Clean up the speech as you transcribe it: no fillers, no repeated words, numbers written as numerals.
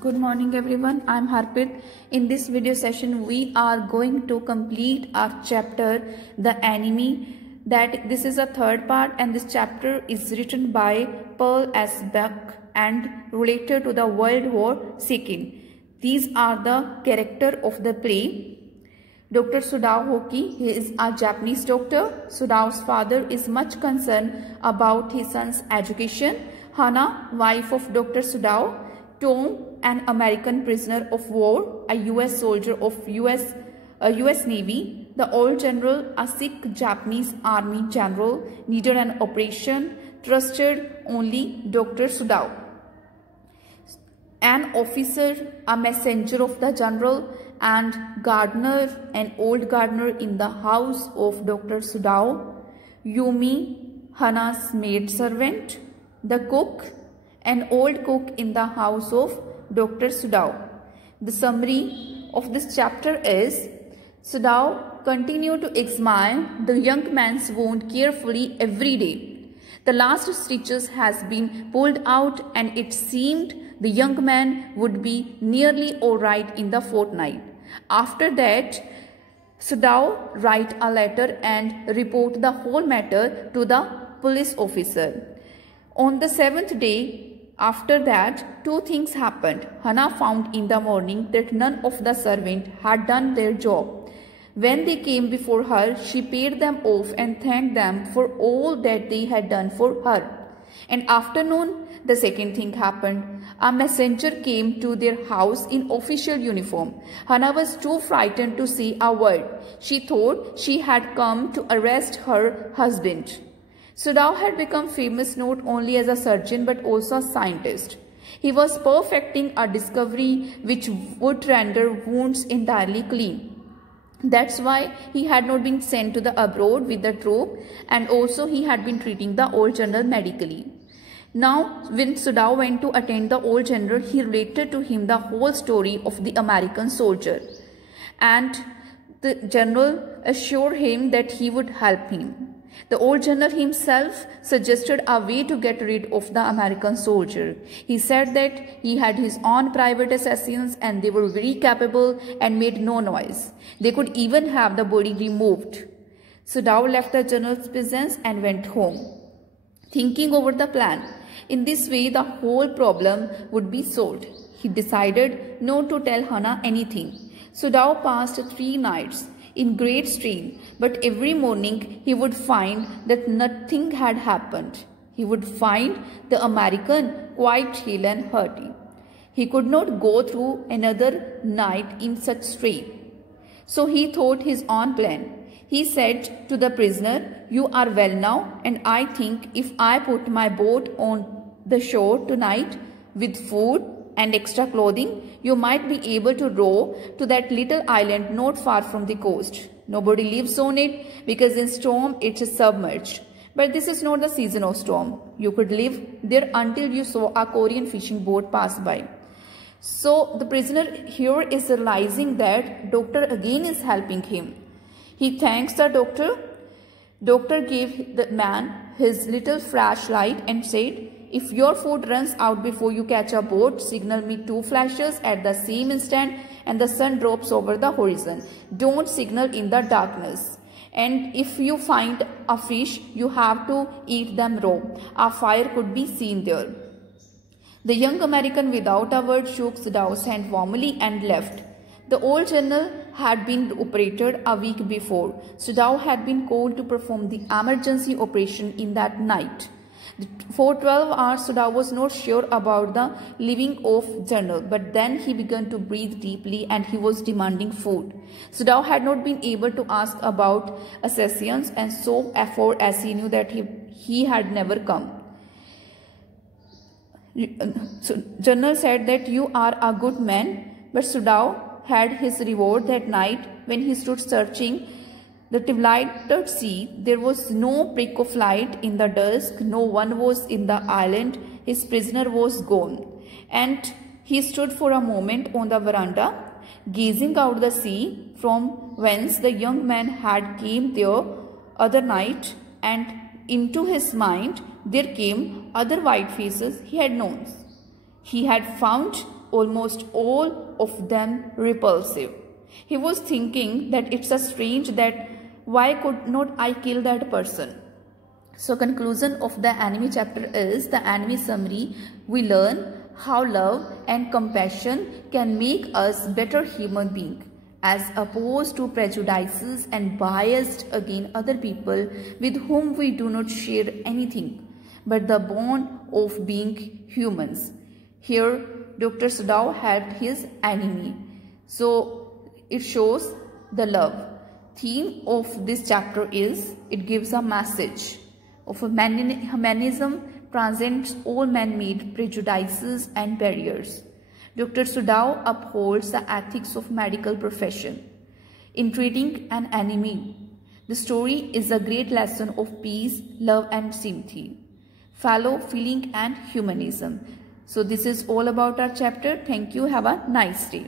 Good morning everyone, I am Harpreet. In this video session we are going to complete our chapter The Enemy. This is a third part and this chapter is written by Pearl S. Buck and related to the World War II. These are the character of the play. Dr. Sudao Hoki, he is a Japanese doctor. Sudao's father is much concerned about his son's education. Hana, wife of Dr. Sudao. Tom, an American prisoner of war, a US soldier of US Navy. The old general, a sick Japanese army general, needed an operation, trusted only Dr. Sudao. An officer, a messenger of the general, and gardener, an old gardener in the house of Dr. Sudao. Yumi, Hana's maidservant. The cook, an old cook in the house of Dr. Sudao. The summary of this chapter is, Sudao continued to examine the young man's wound carefully every day. The last stitches has been pulled out and it seemed the young man would be nearly all right in the fortnight. After that, Sudao write a letter and report the whole matter to the police officer. On the 7th day, after that, two things happened. Hana found in the morning that none of the servants had done their job. When they came before her, she paid them off and thanked them for all that they had done for her. And afternoon, the second thing happened. A messenger came to their house in official uniform. Hana was too frightened to say a word. She thought she had come to arrest her husband. Sudao had become famous not only as a surgeon but also a scientist. He was perfecting a discovery which would render wounds entirely clean. That's why he had not been sent to the abroad with the troop, and also he had been treating the old general medically. Now, when Sudao went to attend the old general, he related to him the whole story of the American soldier. And the general assured him that he would help him. The old general himself suggested a way to get rid of the American soldier. He said that he had his own private assassins and they were very capable and made no noise. They could even have the body removed. Sudao left the general's presence and went home, thinking over the plan. In this way, the whole problem would be solved. He decided not to tell Hana anything. Sudao passed 3 nights in great strain, but every morning he would find that nothing had happened. He would find the American quite hale and hearty. He could not go through another night in such strain. So he thought his own plan. He said to the prisoner, "You are well now, and I think if I put my boat on the shore tonight with food and extra clothing, you might be able to row to that little island not far from the coast. Nobody lives on it because in storm it is submerged. But this is not the season of storm. You could live there until you saw a Korean fishing boat pass by." So the prisoner here is realizing that doctor again is helping him. He thanks the doctor. Doctor gave the man his little flashlight and said, "If your food runs out before you catch a boat, signal me 2 flashes at the same instant and the sun drops over the horizon. Don't signal in the darkness. And if you find a fish, you have to eat them raw. A fire could be seen there." The young American without a word shook Sudao's hand warmly and left. The old general had been operated a week before. Sudao had been called to perform the emergency operation in that night. For 12 hours, Sudao was not sure about the living of general, but then he began to breathe deeply and he was demanding food. Sudao had not been able to ask about assassins and so afford as he knew that he had never come. So general said that "You are a good man," but Sudao had his reward that night when he stood searching the twilighted sea. There was no prick of light in the dusk. No one was in the island. His prisoner was gone. And he stood for a moment on the veranda, gazing out the sea from whence the young man had came there other night, and into his mind there came other white faces he had known. He had found almost all of them repulsive. He was thinking that it's a strange that why could not I kill that person? So conclusion of the enemy chapter is the enemy summary. We learn how love and compassion can make us better human beings, as opposed to prejudices and bias against other people with whom we do not share anything but the bond of being humans. Here, Dr. Sudhao helped his enemy. So, it shows the love. Theme of this chapter is, it gives a message of humanism transcends all man-made prejudices and barriers. Dr. Sudhao upholds the ethics of medical profession in treating an enemy. The story is a great lesson of peace, love and sympathy, fellow feeling and humanism. So this is all about our chapter. Thank you. Have a nice day.